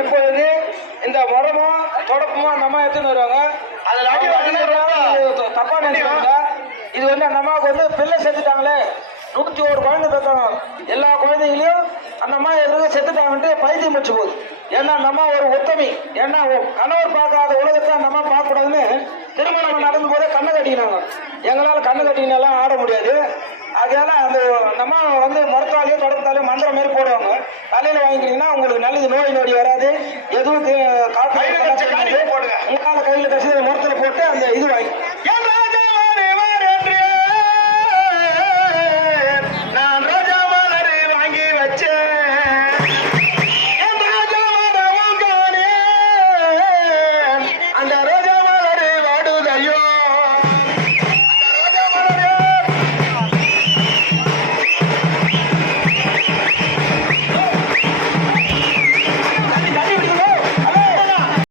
இப்பொழுது இந்த முறமும் தொடப்பும் அந்த அம்மா எடுத்துன்னு வருவாங்க. தப்பா நினைக்கிறாங்க. இது வந்து அந்த அம்மாவுக்கு வந்து பிள்ளை செத்துட்டாங்களே, 101 குழந்தை பெற்றாங்க. எல்லா குழந்தைகளையும் அந்த அம்மா எதுவும் செத்துட்டாங்கன்ட்டு பைத்தியம் முடிச்சு போகுது. ஏன்னா அந்த அம்மா ஒரு உத்தமி. ஏன்னா கணவர் பார்க்காத உலகத்தை அந்த அம்மா பார்க்க கூடாதுன்னு திருமணம் நடந்து போதே கண்ணை கட்டிக்கினாங்க. எங்களால் கண்ணு கட்டினாலாம் ஆட முடியாது. அதனால அந்த அம்மா வந்து மரத்தாலேயும் தொடர்த்தாலேயும் மந்திரம் மாரி போடுவாங்க. தலையில வாங்கிக்கிட்டீங்கன்னா உங்களுக்கு நல்லது, நோய் நொடி வராது. எதுவும் காப்பி உங்களால கையில கசி முறத்துல போட்டு அந்த இது வாங்கி